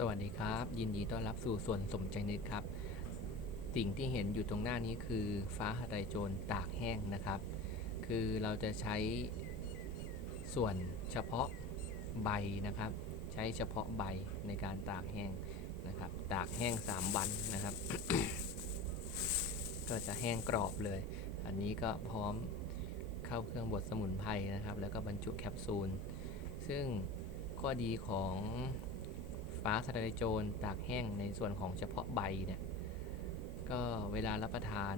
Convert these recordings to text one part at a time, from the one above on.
สวัสดีครับ ยินดีต้อนรับสู่ส่วนสมใจนึกครับ สิ่งที่เห็นอยู่ตรงหน้านี้คือฟ้าทะลายโจรตากแห้งนะครับ คือเราจะใช้ส่วนเฉพาะใบนะครับ ใช้เฉพาะใบในการตากแห้งนะครับ ตากแห้ง 3 วันนะครับ ก็จะแห้งกรอบเลย อันนี้ก็พร้อมเข้าเครื่องบดสมุนไพรนะครับ แล้วก็บรรจุแคปซูล ซึ่งข้อดีของ ฟ้าทะลายโจรตากแห้งในส่วนของเฉพาะใบเนี่ยก็เวลารับประทาน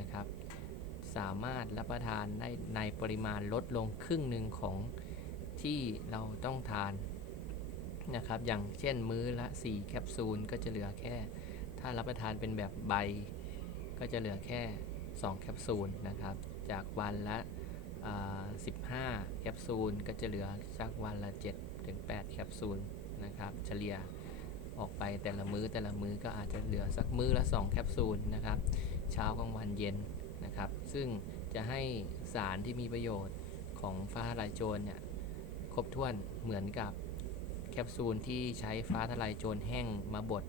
นะครับ สามารถรับประทานได้ในปริมาณลดลงครึ่งหนึ่งของที่เราต้องทานนะครับ อย่างเช่นมื้อละ 4 แคปซูลก็จะเหลือแค่ ถ้ารับประทานเป็นแบบใบ ก็จะเหลือแค่ 2 แคปซูลนะครับ จากวันละ 15 แคปซูลก็จะเหลือสักวันละ7ถึง8แคปซูล นะครับเฉลี่ยออกไปแต่ละมื้อแต่ละมื้อก็อาจจะเหลือสักมื้อละ 2 แคปซูลนะครับ เช้ากลางวันเย็นนะครับ ซึ่งจะให้สารที่มีประโยชน์ของฟ้าทลายโจรเนี่ยครบถ้วนเหมือนกับแคปซูลที่ใช้ฟ้าทลายโจรแห้งมาบด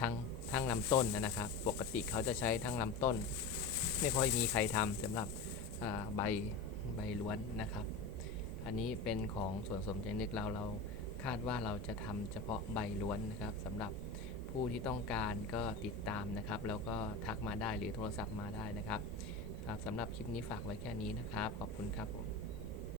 ทั้งทั้งลำต้นนะครับ ปกติเขาจะใช้ทั้งลำต้น ไม่ค่อยมีใครทำสำหรับใบใบล้วนนะครับ อันนี้เป็นของสวนสมใจนึกเราเรา คาดว่าเราจะทำเฉพาะใบล้วนนะครับสำหรับผู้ที่ต้องการก็ติดตามนะครับ แล้วก็ทักมาได้หรือโทรศัพท์มาได้นะครับครับสำหรับคลิปนี้ฝากไว้แค่นี้นะครับ ขอบคุณครับผม